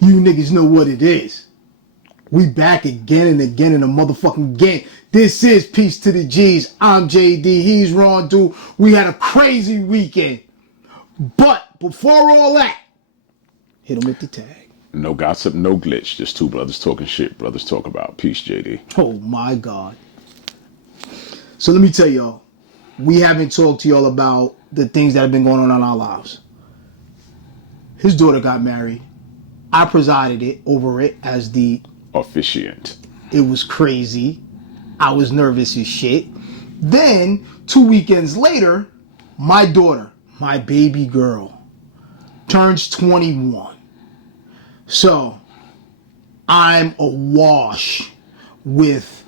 You niggas know what it is. We back again and again in a motherfucking game. This is Peace to the G's. I'm JD. He's Ron Dude. We had a crazy weekend. But before all that, hit him with the tag. No gossip, no glitch. Just two brothers talking shit. Brothers talk about. Peace, JD. Oh my God. So let me tell y'all. We haven't talked to y'all about the things that have been going on in our lives. His daughter got married. I presided over it as the officiant. It was crazy. I was nervous as shit. Then 2 weekends later, my daughter, my baby girl, turns 21. So I'm awash with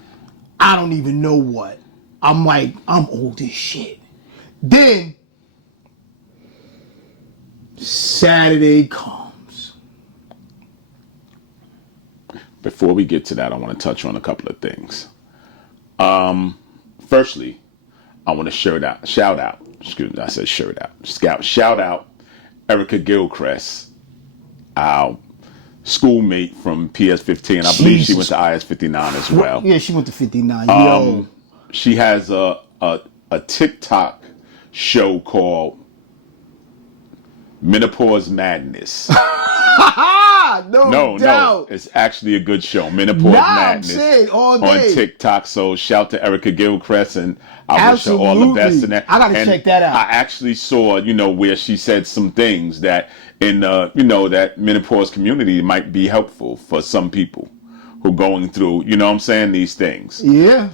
I don't even know what. I'm like, I'm old as shit. Then Saturday comes. Before we get to that, I want to touch on a couple of things. Firstly, I want to shout out. Excuse me, I said shout out Erica Gilchrist, our schoolmate from PS15. I believe she went to IS59 as well. Yeah, she went to 59. She has a TikTok show called Menopause Madness. No, it's actually a good show. Menopause Madness on TikTok. So shout to Erica Gilchrist, and I wish her all the best in that. I gotta check that out. I actually saw, where she said some things that in that menopause community might be helpful for some people who are going through, these things. Yeah.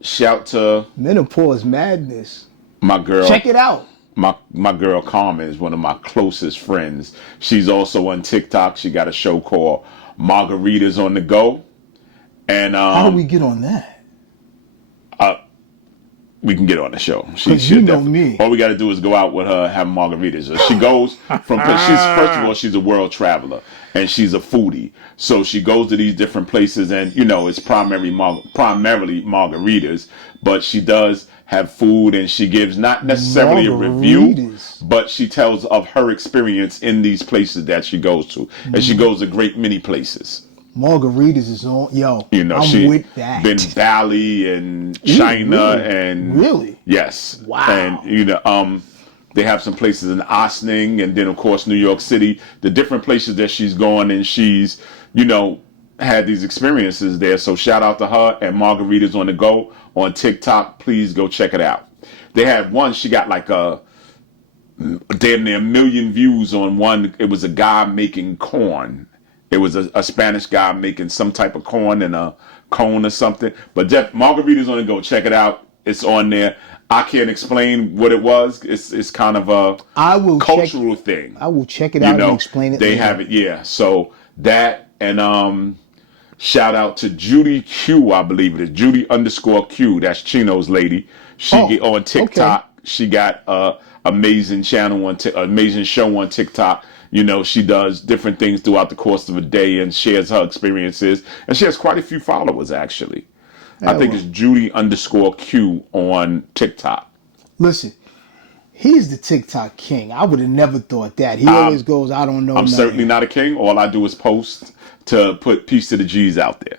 Shout to Menopause Madness. My girl. Check it out. My girl Carmen is one of my closest friends. She's also on TikTok. She got a show called Margaritas on the Go. And how do we get on that? We can get on the show. You know me. All we got to do is go out with her, have margaritas. She goes she's a world traveler and she's a foodie. So she goes to these different places, and it's primarily margaritas, but she does have food, and she gives not necessarily a review, but she tells of her experience in these places that she goes to, and she goes to great many places. Margaritas is on, I'm she with that. Been Bali and China and really, yes, wow. And they have some places in Osning, and then of course New York City. The different places that she's gone, and she's had these experiences there. So shout out to her and Margaritas on the Go on TikTok. Please go check it out. They had one. She got like a damn near 1 million views on one. It was a guy making corn. It was a Spanish guy making some type of corn in a cone or something. But Margaritas on the Go. Check it out. It's on there. I can't explain what it was. It's kind of a cultural thing. I will check it out and explain it. They later. have it, yeah. So that, and shout out to Judy Q, I believe it is. Judy_Q. That's Chino's lady. She on TikTok. Okay. She got amazing amazing show on TikTok. She does different things throughout the course of a day and shares her experiences. And she has quite a few followers, actually. I think it's Judy_Q on TikTok. Listen, he's the TikTok king. I would have never thought that. He always goes, I don't know. I'm certainly not a king. All I do is post to put Peace to the G's out there.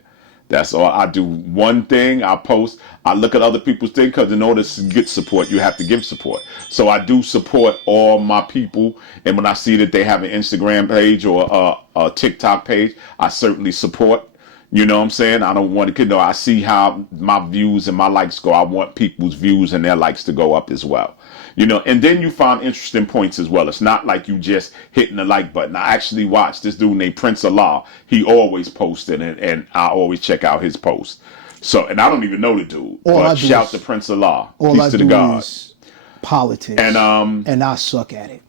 That's all. I do one thing. I post. I look at other people's things, because in order to get support, you have to give support. So I do support all my people. And when I see that they have an Instagram page or a TikTok page, I certainly support. You know what I'm saying? I don't want to, I see how my views and my likes go. I want people's views and their likes to go up as well. And then you find interesting points as well. It's not like you just hitting the like button. I actually watch this dude named Prince Allah. He always posted, and I always check out his posts. So, and I don't even know the dude, but shout to Prince Allah. Peace to the God. Is politics, and I suck at it.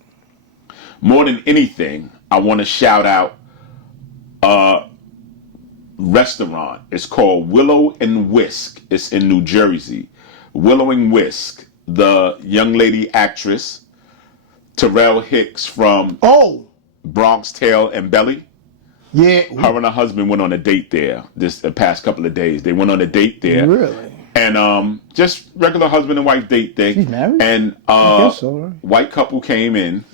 More than anything, I want to shout out restaurant. It's called Willow and Whisk. It's in New Jersey. Willow and Whisk. The young lady actress Terrell Hicks from Bronx Tale and Belly. Yeah. Her and her husband went on a date there the past couple of days. They went on a date there. Really? And just regular husband and wife date thing. She's married? And I guess so, right? White couple came in.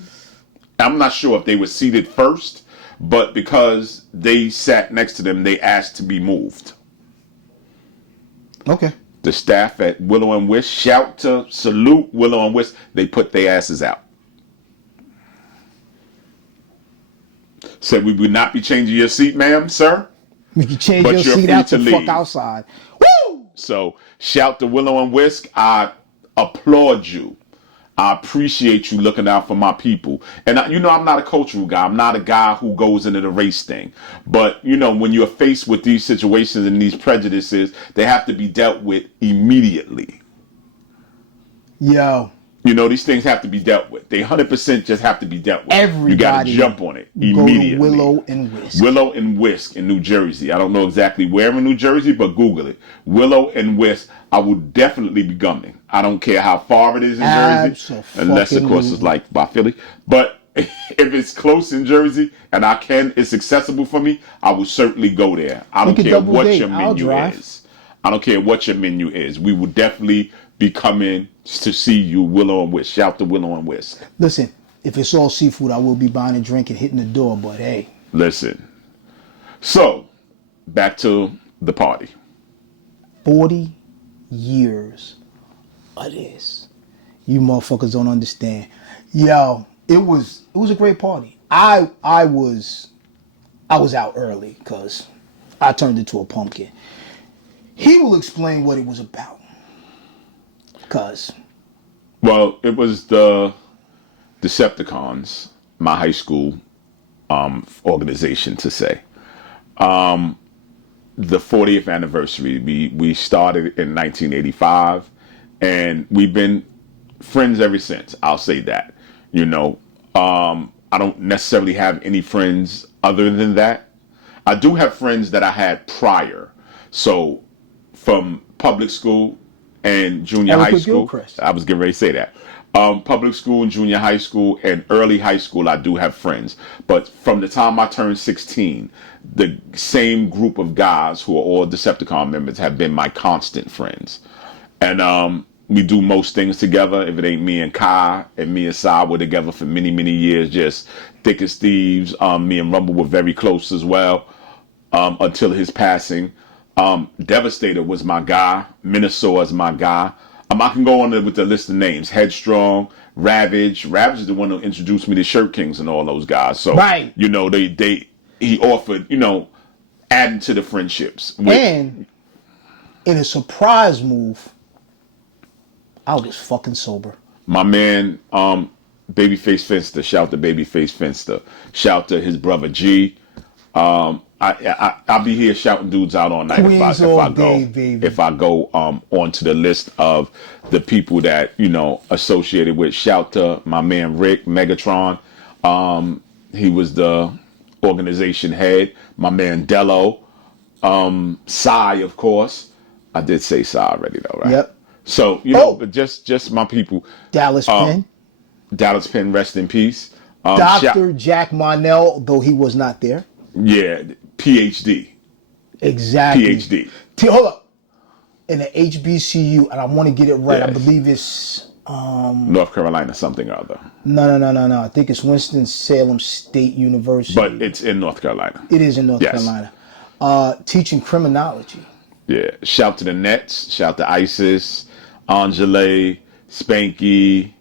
I'm not sure if they were seated first, but because they sat next to them, they asked to be moved. Okay. The staff at Willow and Wisp, salute Willow and Wisp, they put their asses out. Said we would not be changing your seat, ma'am, sir. We can change But your you're seat free out to the fuck leave. outside. Woo! So shout to Willow and Whisk. I applaud you. I appreciate you looking out for my people. And I'm not a cultural guy. I'm not a guy who goes into the race thing. But, when you're faced with these situations and these prejudices, they have to be dealt with immediately. Yo. These things have to be dealt with. They 100% just have to be dealt with. Everybody you got to jump on it immediately. Go to Willow and Whisk. Willow and Whisk in New Jersey. I don't know exactly where in New Jersey, but Google it. Willow and Whisk. I will definitely be coming. I don't care how far it is in Jersey, unless of course it's like by Philly. But if it's close in Jersey and it's accessible for me, I will certainly go there. I don't care what your menu is. I don't care what your menu is. We will definitely be coming to see you, Willow and Whisk. Shout to Willow and Whisk. Listen, if it's all seafood, I will be buying a drink and hitting the door, but hey. Listen. So, back to the party. 40 years of this. You motherfuckers don't understand. Yo, it was a great party. I was out early because I turned into a pumpkin. He will explain what it was about. Well, it was the Decepticons, my high school organization to say. The 40th anniversary. We started in 1985, and we've been friends ever since. I'll say that. I don't necessarily have any friends other than that. I do have friends that I had prior. So from public school and junior high school. Gilchrist. I was getting ready to say that. Public school and junior high school and early high school, I do have friends. But from the time I turned 16, the same group of guys who are all Decepticon members have been my constant friends. And we do most things together. If it ain't me and Kai and me and Sai were together for many, many years, just thick as thieves. Me and Rumble were very close as well until his passing. Devastator was my guy. Minnesota's my guy. I can go on with the list of names. Headstrong, Ravage. Ravage is the one who introduced me to Shirt Kings and all those guys. So, right. He offered, adding to the friendships. And in a surprise move, I was fucking sober. My man, Babyface Finster. Shout to Babyface Finster. Shout to his brother G. I'll be here shouting dudes out all night if I go onto the list of the people that associated with. Shout to my man Rick Megatron. He was the organization head. My man Dello. Psy, of course. I did say Psy already though, right? Yep. So but just my people. Dallas Penn. Dallas Penn, rest in peace. Dr. Jack Marnell, though he was not there. Yeah, PhD. Exactly. PhD. Hold up. In the HBCU, and I want to get it right. Yes. I believe it's North Carolina something or other. No. I think it's Winston-Salem State University. But it's in North Carolina. It is in North Carolina. Teaching criminology. Yeah. Shout to the Nets. Shout to Isis, Angela, Spanky.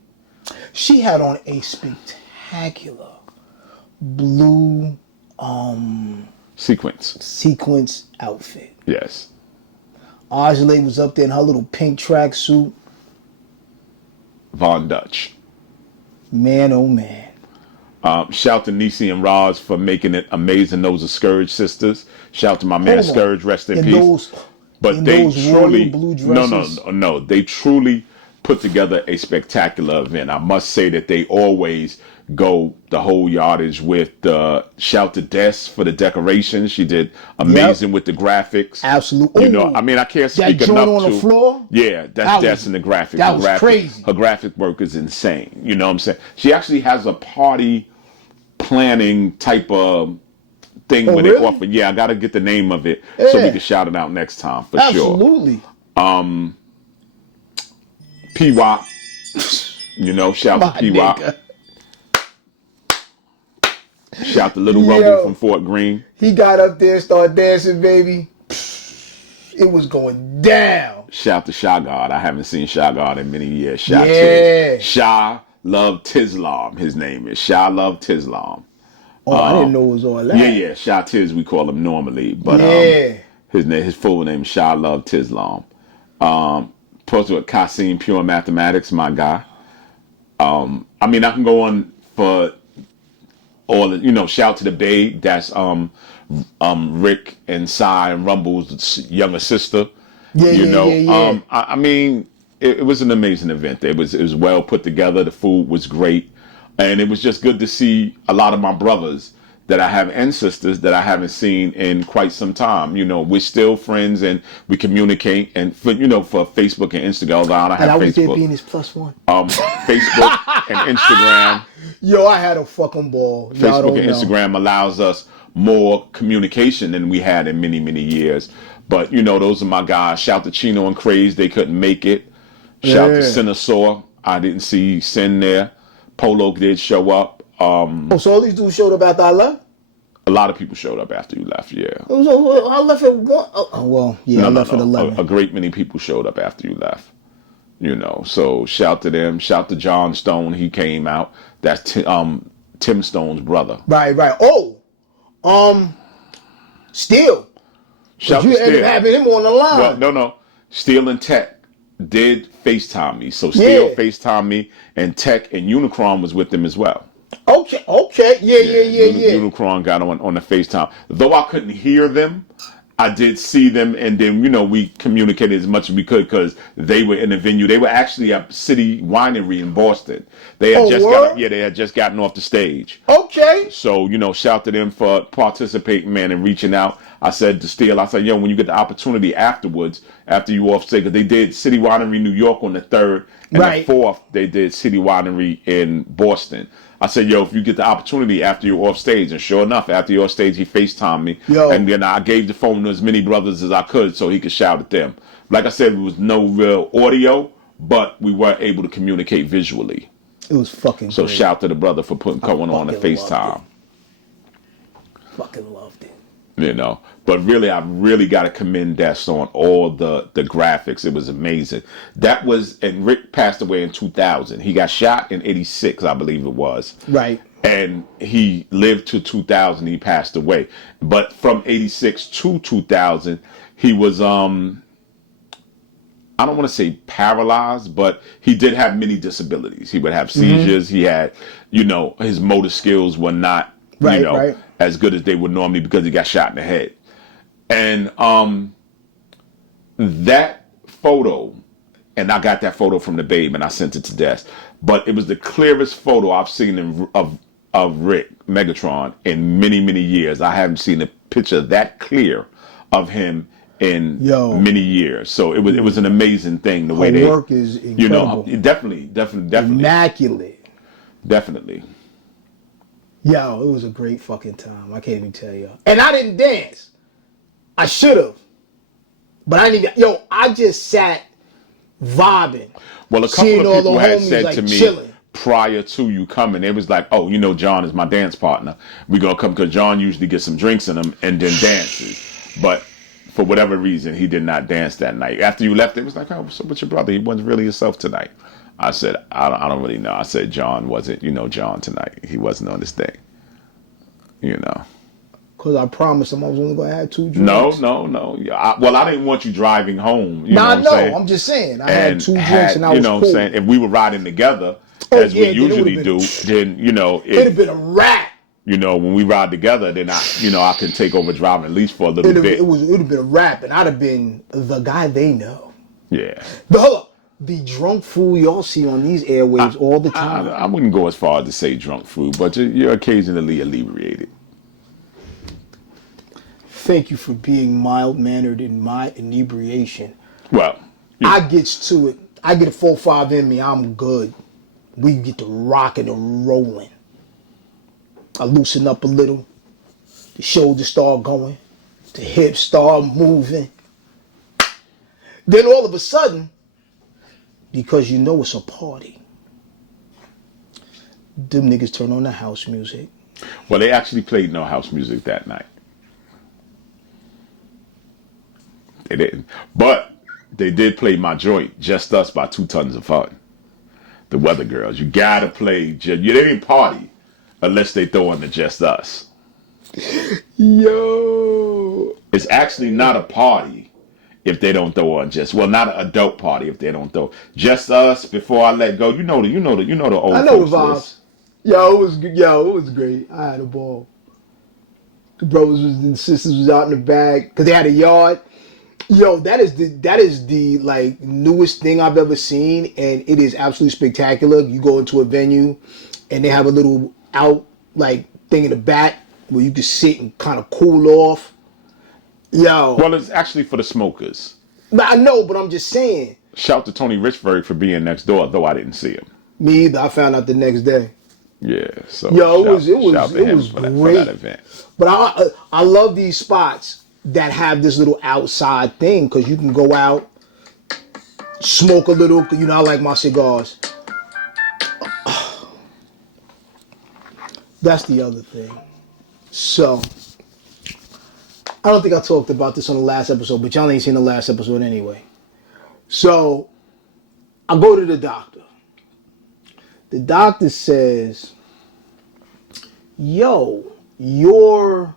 She had on a spectacular blue sequence outfit. Yes. Angela was up there in her little pink tracksuit. Von Dutch. Man, oh man. Shout to Nisi and Roz for making it amazing. Those are Scourge sisters. Shout to my man Scourge, rest in peace. But they truly, no. They truly put together a spectacular event. I must say that they always go the whole yardage with shout to Des for the decorations. She did amazing with the graphics. Absolutely. I can't speak enough on the floor? Yeah, that's Des in the graphics. That was crazy. Her graphic work is insane. You know what I'm saying? She actually has a party planning type of thing where they offer. Yeah, I got to get the name of it so we can shout it out next time for sure. Absolutely. P-Wop. Shout to P-Wop. Shout to Little Rumble Yo, from Fort Greene. he got up there, started dancing, baby. It was going down. Shout to Shy God. I haven't seen Shy God in many years. Shy Yeah. Tiz. Shy Love Tislam, his name is. Shy Love Tislam. Oh, I didn't know it was all that. Yeah. Shy Tiz, we call him normally. But Yeah. his full name is Shy Love Tislam. Posted with Kasim Pure Mathematics, my guy. I mean, I can go on for all the, shout to the babe. That's Rick and Cy and Rumble's younger sister. Yeah. I mean, it was an amazing event. It was well put together. The food was great, and it was just good to see a lot of my brothers that I have and sisters that I haven't seen in quite some time. We're still friends and we communicate. And for Facebook and Instagram, although I don't have And I was there Facebook, being his +1. Facebook and Instagram. Yo, I had a fucking ball. Facebook and Instagram allows us more communication than we had in many, many years. But, those are my guys. Shout to Chino and Craze. They couldn't make it. Shout to Sinasaur. I didn't see Sin there. Polo did show up. So all these dudes showed up after I left? A lot of people showed up after you left, yeah. I left at 1. Oh, well, yeah, I left at 11. A great many people showed up after you left. So shout to them. Shout to John Stone. He came out. That's Tim Stone's brother. Right. Oh, Steel. Shout you to Steel. having him on the line. Well, no. Steel and Tech did FaceTime me. So Steel FaceTime me, and Tech and Unicron was with them as well. Okay. Yeah. Unicron got on the FaceTime. Though I couldn't hear them, I did see them, and then we communicated as much as we could because they were in the venue. They were actually at City Winery in Boston. They had just gotten off the stage. Okay. So shout to them for participating, man, and reaching out. I said to Steele, yo, when you get the opportunity afterwards, after you off stage, because they did City Winery New York on the 3rd, and the 4th they did City Winery in Boston. I said, yo, if you get the opportunity after you're off stage, and sure enough, after you're off stage, he FaceTimed me. And then I gave the phone to as many brothers as I could so he could shout at them. Like I said, there was no real audio, but we were able to communicate visually. It was fucking So great. Shout to the brother for coming on the FaceTime. Fucking loved it. But really, I really got to commend Des on all the graphics. It was amazing. And Rick passed away in 2000. He got shot in 86, I believe it was. Right. And he lived to 2000. He passed away. But from 86 to 2000, he was, I don't want to say paralyzed, but he did have many disabilities. He would have seizures. He had, his motor skills were not, as good as they would normally because he got shot in the head. And that photo, and I got that photo from the babe and I sent it to Des, but it was the clearest photo I've seen of Rick Megatron in many, many years. I haven't seen a picture that clear of him in many years. So it was an amazing thing. The way Her work is incredible. Definitely. Immaculate. Definitely. Yo, it was a great fucking time. I can't even tell you. And I didn't dance. I should have. But I didn't. Yo, I just sat vibing. Well, a couple of people had said to me chilling. Prior to you coming, it was like, oh, John is my dance partner. We're going to come because John usually gets some drinks in him and then dances. But for whatever reason, he did not dance that night. After you left, it was like, oh, what's up with your brother? He wasn't really himself tonight. I said, I don't really know. I said, John wasn't, John tonight. He wasn't on this thing, Because I promised him I was only going to have 2 drinks. No. I didn't want you driving home. I'm just saying. I had 2 drinks and I was cool. Saying? If we were riding together, as we usually do, then, it'd have been a wrap. When we ride together, then I can take over driving at least for a little bit. It would have been a wrap, and I'd have been the guy they know. Yeah. But hold up. The drunk fool y'all see on these airwaves all the time. I wouldn't go as far as to say drunk fool, but you're occasionally inebriated. Thank you for being mild-mannered in my inebriation. Well, I gets to it. I get a 4-5 in me. I'm good. We get to rocking and rolling. I loosen up a little. The shoulders start going. The hips start moving. Then all of a sudden, because it's a party, them niggas turn on the house music. Well, they actually played no house music that night. They didn't. But they did play my joint, Just Us by 2 Tons of Fun. The Weather Girls. You gotta play. They didn't party unless they throw in the Just Us. Yo. It's actually not a party if they don't throw on not an adult party if they don't throw Just Us, Before I Let Go. You know the old I know folks the vibes. list. Yo, it was good. Yo, it was great. I had a ball. The brothers and sisters was out in the back because they had a yard. Yo, that is the like newest thing I've ever seen, and it is absolutely spectacular. You go into a venue, and they have a little out like thing in the back where you can sit and kind of cool off. Yo, Well, it's actually for the smokers. I know, but I'm just saying. Shout to Tony Richburg for being next door, though I didn't see him. Me either. I found out the next day. Yeah, so Yo, it was for great. that event. But I love these spots that have this little outside thing because you can go out, smoke a little. You know, I like my cigars. That's the other thing. So, I don't think I talked about this on the last episode, but y'all ain't seen the last episode anyway. So, I go to the doctor. The doctor says, yo, your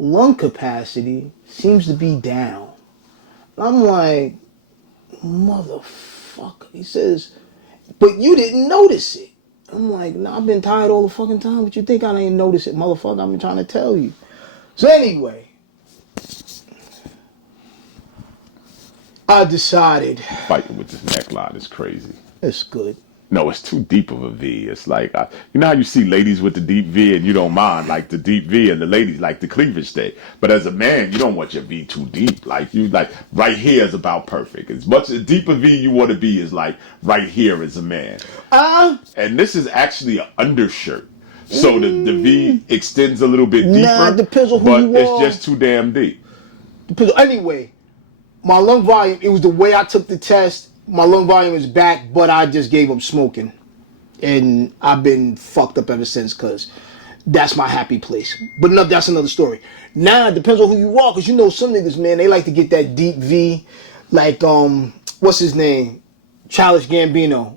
lung capacity seems to be down. And I'm like, motherfucker. He says, but you didn't notice it. I'm like, nah, I've been tired all the fucking time, but you think I ain't notice it, motherfucker? I've been trying to tell you. So anyway, I decided. Fighting with this neckline is crazy. It's good. No, it's too deep of a V. It's like, you know how you see ladies with the deep V and you don't mind, like the deep V, and the ladies like the cleavage day. But as a man, you don't want your V too deep. Like, right here is about perfect. As much as deeper V you want to be is like right here as a man. And this is actually an undershirt. So the V extends a little bit deeper. Nah, it depends on who you But it's are. just too damn deep. Anyway, my lung volume, it was the way I took the test. My lung volume is back, but I just gave up smoking. And I've been fucked up ever since because that's my happy place. But no, that's another story. Now, it depends on who you are because you know some niggas, man, they like to get that deep V. Like, what's his name? Childish Gambino.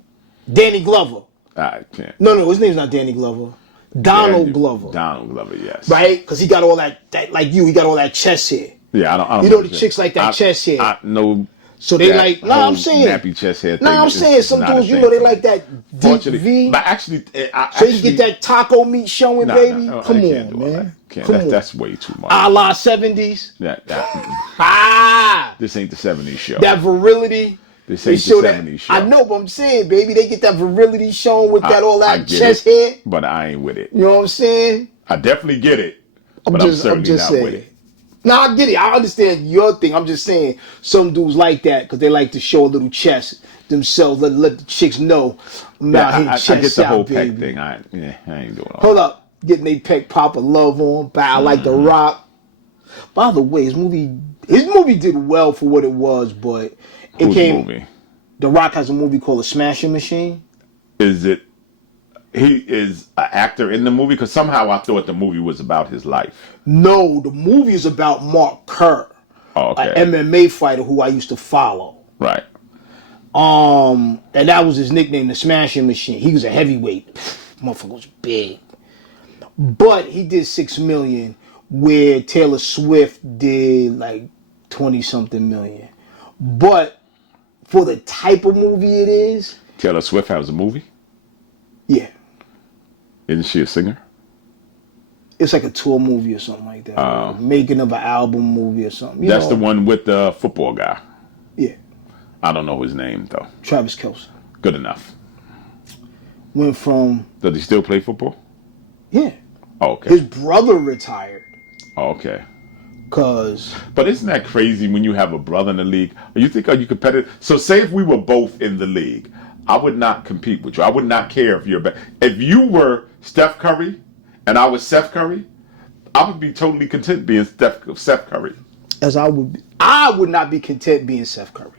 Danny Glover. I can't. No, his name's not Danny Glover. Donald Glover. Donald Glover, yes. Right? Because he got all that, like you, he got all that chest hair. Yeah, I don't You know the chicks like that chest hair. I know. So they like, I'm saying, nappy chest hair. I'm saying some dudes, you know, they like that deep V. But actually, So you get that taco meat showing, baby. Come on, man. That's way too much. A la 70s. This ain't the 70s show. That virility. This ain't the 70s show. I know, but I'm saying, baby, they get that virility showing with all that chest hair. But I ain't with it. You know what I'm saying? I definitely get it. But I'm certainly not with it. No, I get it. I understand your thing. I'm just saying some dudes like that because they like to show a little chest themselves. Let the chicks know. I get the whole peck thing. I ain't doing all Hold up. Getting they peck pop a love on. But I like The Rock. By the way, his movie did well for what it was, but it came. Movie? The Rock has a movie called A Smashing Machine. Is it? He is an actor in the movie because somehow I thought the movie was about his life. No, the movie is about Mark Kerr, an MMA fighter who I used to follow. Right. And that was his nickname, the Smashing Machine. He was a heavyweight. Motherfucker was big. But he did $6 million, where Taylor Swift did like 20-something million. But for the type of movie it is, Taylor Swift has a movie? Yeah. Isn't she a singer? It's like a tour movie or something like that. Making of an album movie or something. That's the one with the football guy. Yeah. I don't know his name, though. Travis Kelce. Good enough. Went from... Does he still play football? Yeah. Oh, okay. His brother retired. Oh, okay. But isn't that crazy when you have a brother in the league? Are you competitive? So say if we were both in the league, I would not compete with you. I would not care if you're better. If you were Steph Curry and I was Seth Curry, I would be totally content being Seth Curry. As I would be. I would not be content being Seth Curry.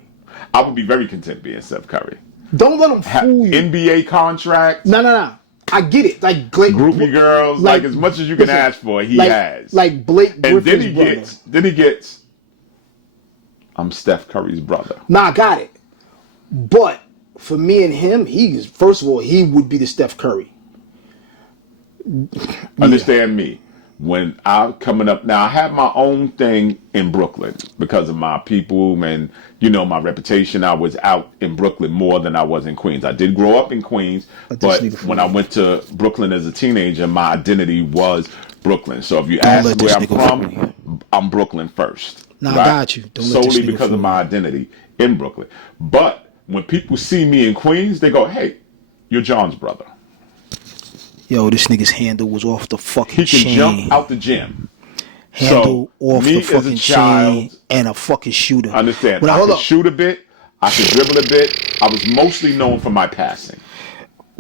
I would be very content being Seth Curry. Don't let him fool you. NBA contract. No. I get it. Like Groupie girls, like as much as you can ask for, he has. Like Blake Griffin's then he gets. I'm Steph Curry's brother. Nah, I got it. But for me and him, first of all, he would be the Steph Curry. Understand me. When I'm coming up now, I have my own thing in Brooklyn because of my people and my reputation. I was out in Brooklyn more than I was in Queens. I did grow up in Queens, but when I went to Brooklyn as a teenager, my identity was Brooklyn. So if you ask where I'm from, I'm Brooklyn first. Nah, right? I got you. Don't solely because of my identity in Brooklyn. But when people see me in Queens, they go, "Hey, you're John's brother." Yo, this nigga's handle was off the fucking chain. He can jump out the gym. Handle off the fucking chain and a fucking shooter. Understand. But I can shoot a bit. I can dribble a bit. I was mostly known for my passing.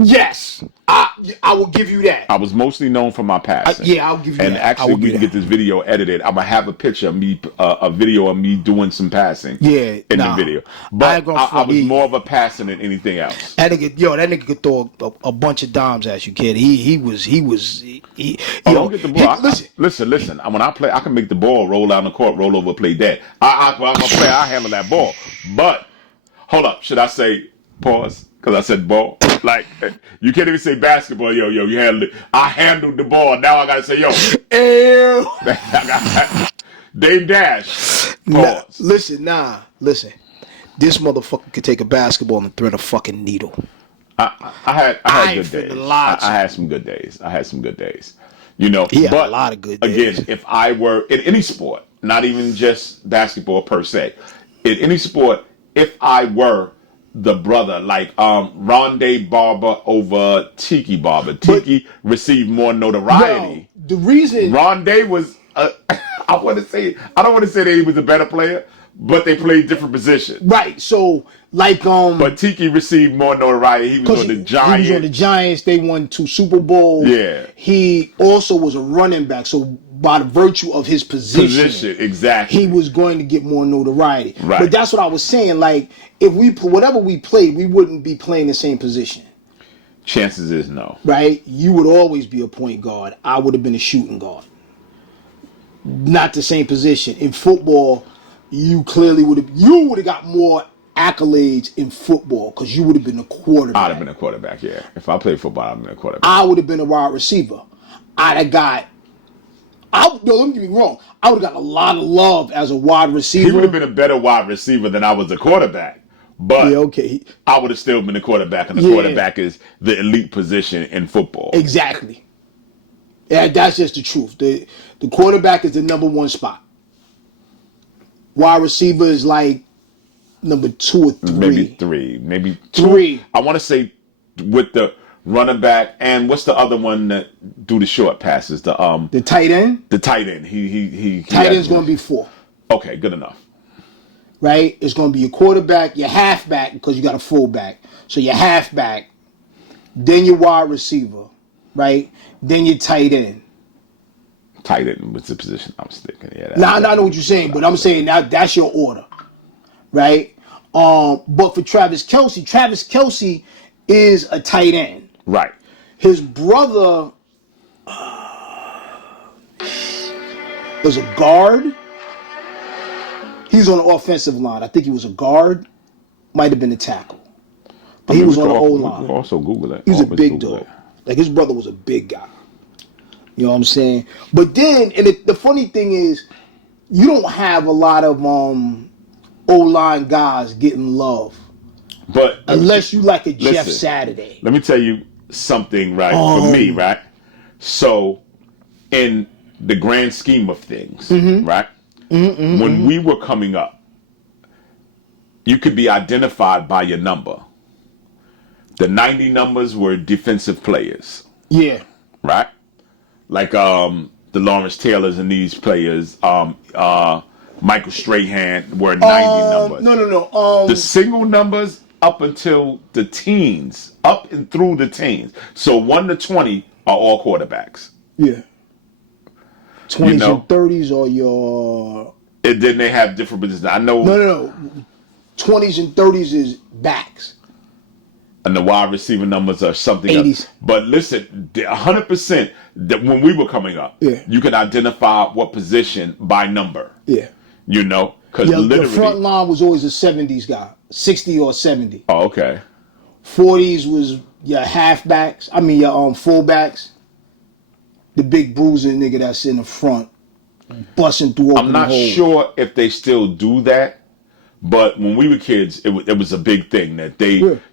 Yes. I will give you that. I was mostly known for my passing. Yeah, I'll give you that. And actually, we can get this video edited. I'm going to have a picture of me, a video of me doing some passing in the video. But I was more of a passer than anything else. That nigga could throw a bunch of dimes at you, kid. Don't get the ball. Listen. When I play, I can make the ball roll out on the court, roll over, play dead. I'm a player. I handle that ball. But, hold up. Should I say, pause? Because I said ball. Like, you can't even say basketball. Yo, you handled it. I handled the ball. Now I got to say, yo. Dame Dash. Pause. Listen. This motherfucker could take a basketball and thread a fucking needle. I had good days. I had some good days. He had a lot of good days. Again, if I were in any sport, not even just basketball per se, in any sport, if I were the brother, like Rondé Barber over Tiki Barber. Tiki received more notoriety. No, the reason Rondé was, I don't want to say that he was a better player, but they played different positions. Right. So like but Tiki received more notoriety. He was on the Giants. He was on the Giants. They won 2 Super Bowls. Yeah. He also was a running back. So by the virtue of his position, exactly, he was going to get more notoriety. Right. But that's what I was saying. Like, if whatever we played, we wouldn't be playing the same position. Chances is no. Right? You would always be a point guard. I would have been a shooting guard. Not the same position. In football, you clearly would have got more accolades in football because you would have been a quarterback. I'd have been a quarterback, yeah. If I played football, I'd have been a quarterback. I would have been a wide receiver. Don't get me wrong. I would have got a lot of love as a wide receiver. He would have been a better wide receiver than I was a quarterback. But okay. I would have still been a quarterback, and the quarterback is the elite position in football. Exactly. Yeah, that's just the truth. The quarterback is the number 1 spot. Wide receiver is like number 2 or 3. Maybe 3. I want to say with the running back, and what's the other one that do the short passes? The tight end. The tight end. He tight end's going to be 4. Okay, good enough. Right? It's going to be your quarterback, your halfback, because you got a fullback. So your halfback, then your wide receiver, right? Then your tight end. Tight end was the position I was thinking. Yeah. I know what you're saying, but I'm saying now that's your order, right? But for Travis Kelce is a tight end. Right. His brother was a guard. He was on the offensive line. I think he was a guard. Might have been a tackle. But he was on the O-line. Also Google that. He was a big dog. Like, his brother was a big guy. You know what I'm saying? But then, and the funny thing is, you don't have a lot of O-line guys getting love. But unless you like a Jeff Saturday. Let me tell you something, right? For me, right? So, in the grand scheme of things, right? When we were coming up, you could be identified by your number. The 90 numbers were defensive players. Yeah. Right? Like the Lawrence Taylors and these players, Michael Strahan were 90 numbers. No. The single numbers up until the teens, up and through the teens. So 1 to 20 are all quarterbacks. Yeah. 20s and 30s are your... And then they have different positions. I know... No. 20s and 30s is backs. and the wide receiver numbers are something 80s. else. But listen, 100% that when we were coming up, Yeah. you could identify what position by number. Yeah. You know, because Your literally. front line was always a 70s guy, 60 or 70. Oh, okay. 40s was your halfbacks. I mean, your fullbacks. The big bruiser nigga that's in the front, busting through open I'm not holes. sure if they still do that. But when we were kids, it was a big thing that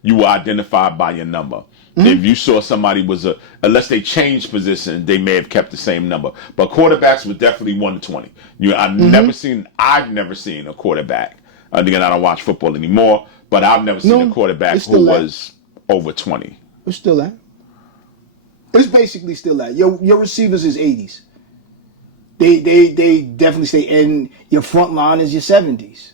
you were identified by your number. Mm-hmm. If you saw somebody unless they changed position, they may have kept the same number. But quarterbacks were definitely 1 to 20. I've never seen a quarterback. Again, I don't watch football anymore, but I've never seen a quarterback who was over 20. It's still that. It's basically still that. Your receivers is 80s. They definitely stay, and your front line is your 70s.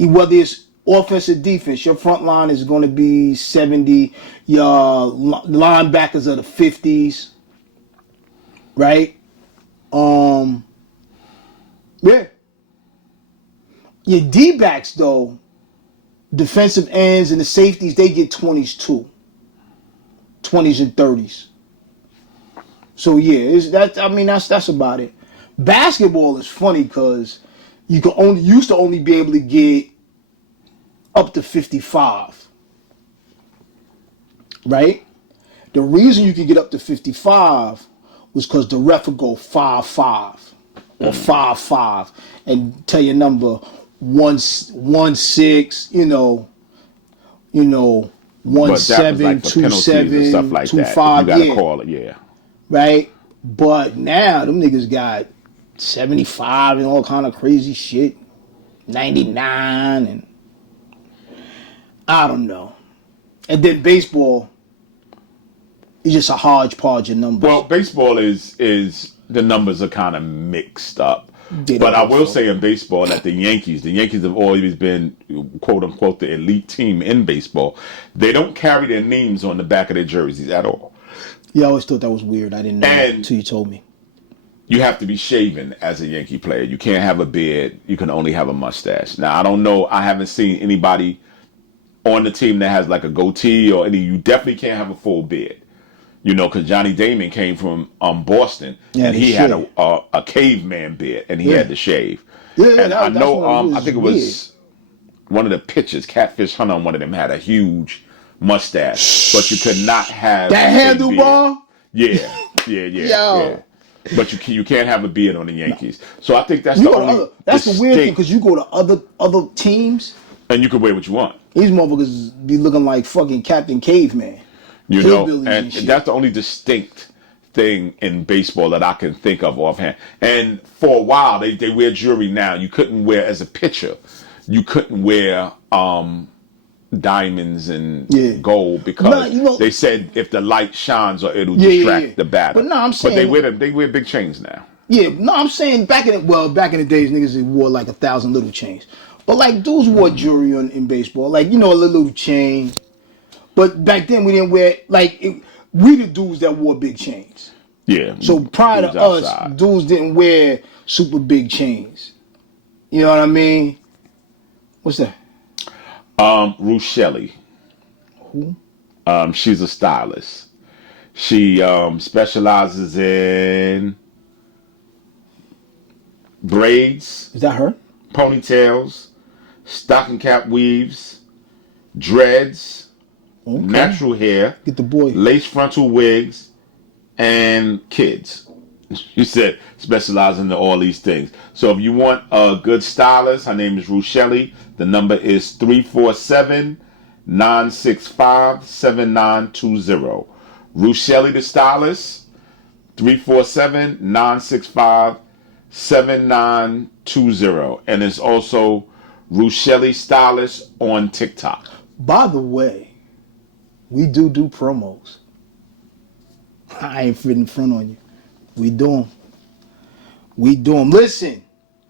Whether it's offense or defense, your front line is going to be 70. Your linebackers are the 50s, right? Yeah. Your D-backs, though, defensive ends and the safeties, they get 20s too. 20s and 30s. So yeah, that's about it. Basketball is funny because used to only be able to get up to 55. Right? The reason you could get up to 55 was because the ref would go 5-5 or 5-5 and tell your number 1-6, 1-7, 2-7, stuff like 2-5. You gotta call it, yeah. Right? But now them niggas got 75 and all kind of crazy shit. 99 and I don't know. And then baseball is just a hodgepodge of numbers. Well, baseball is the numbers are kind of mixed up. But I will say in baseball that the Yankees have always been, quote unquote, the elite team in baseball. They don't carry their names on the back of their jerseys at all. Yeah, I always thought that was weird. I didn't know that until you told me. You have to be shaven as a Yankee player. You can't have a beard. You can only have a mustache. Now, I don't know. I haven't seen anybody on the team that has like a goatee or any. You definitely can't have a full beard. Because Johnny Damon came from Boston, and he had a caveman beard, and he had to shave. Yeah, and I know. I think it was weird. one of the pitchers, Catfish Hunter, on one of them had a huge mustache, but you could not have that handlebar. Yeah. Yeah. But you can't have a beard on the Yankees. No. So I think that's the weird thing because you go to other teams and you can wear what you want. These motherfuckers be looking like fucking Captain Caveman. And that's the only distinct thing in baseball that I can think of offhand. And for a while, they wear jewelry now. You couldn't wear, as a pitcher, you couldn't wear diamonds and gold because they said if the light shines or it'll distract the batter. But no, I'm saying... But they wear big chains now. Yeah, no, I'm saying back in the days, niggas wore like 1,000 little chains. But like dudes wore jewelry in baseball. Like, a little chain. But back then we didn't wear, we the dudes that wore big chains. Yeah. So prior to us, dudes didn't wear super big chains. You know what I mean? What's that? Ruth Shelley. Who? She's a stylist. She specializes in braids. Is that her? Ponytails, stocking cap weaves, dreads, natural hair, get the boy, lace frontal wigs, and kids. She said specializing in all these things. So if you want a good stylist, her name is Ruth Shelley. The number is 347-965-7920. Ruth Shelley, the stylist, 347-965-7920. And it's also Ruth Shelley Stylist on TikTok. By the way, we do promos. I ain't fitting front on you. We do them. Listen.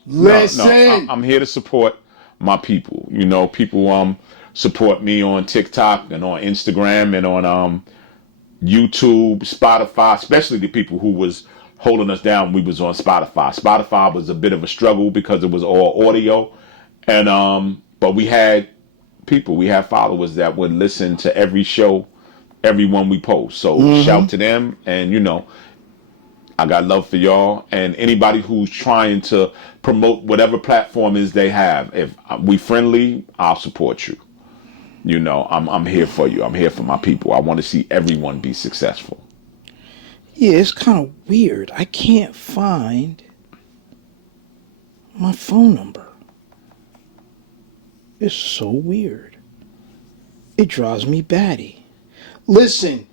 No, I'm here to support my people. People support me on TikTok and on Instagram and on YouTube, Spotify, especially the people who was holding us down when we was on Spotify. Spotify was a bit of a struggle because it was all audio. And but we had people, we have followers that would listen to every show, every one we post. So shout to them, and I got love for y'all and anybody who's trying to promote whatever platform is they have. If we friendly, I'll support you. I'm here for you. I'm here for my people. I want to see everyone be successful. Yeah, it's kind of weird. I can't find my phone number. It's so weird. It drives me batty. Listen,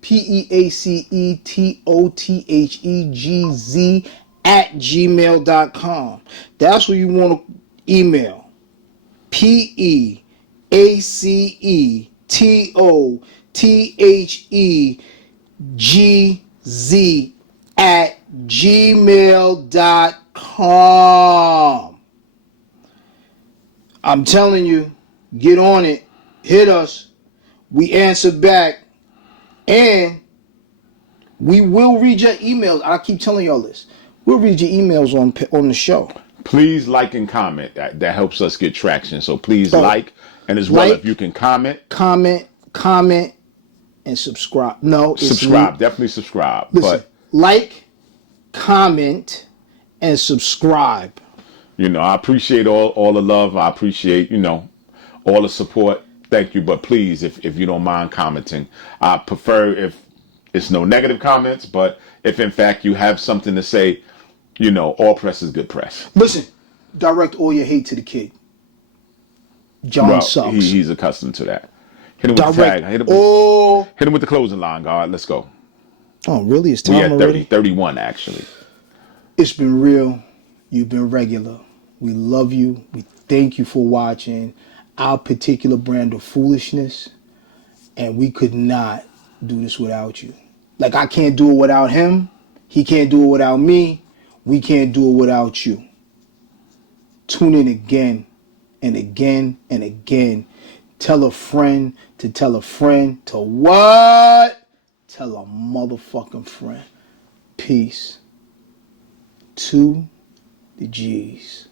PEACETOTHEGZ @gmail.com. That's what you want to email. PEACETOTHEGZ @gmail.com. I'm telling you, get on it. Hit us. We answer back. And we will read your emails. I keep telling y'all this. We'll read your emails on the show. Please like and comment. That helps us get traction. So please like. And as well, if you can comment, and subscribe. No, subscribe. Definitely subscribe. Listen, like, comment, and subscribe. I appreciate all the love. I appreciate, all the support. Thank you. But please, if you don't mind commenting, I prefer if it's no negative comments, but if in fact you have something to say, all press is good press. Listen, direct all your hate to the kid. John sucks. He's accustomed to that. Hit him with the tag. Hit him with the closing line, guard. Let's go. Oh, really? It's time already? 31, actually. It's been real. You've been regular. We love you. We thank you for watching our particular brand of foolishness. And we could not do this without you. Like, I can't do it without him. He can't do it without me. We can't do it without you. Tune in again and again and again. Tell a friend to tell a friend to what? Tell a motherfucking friend. Peace. To the G's.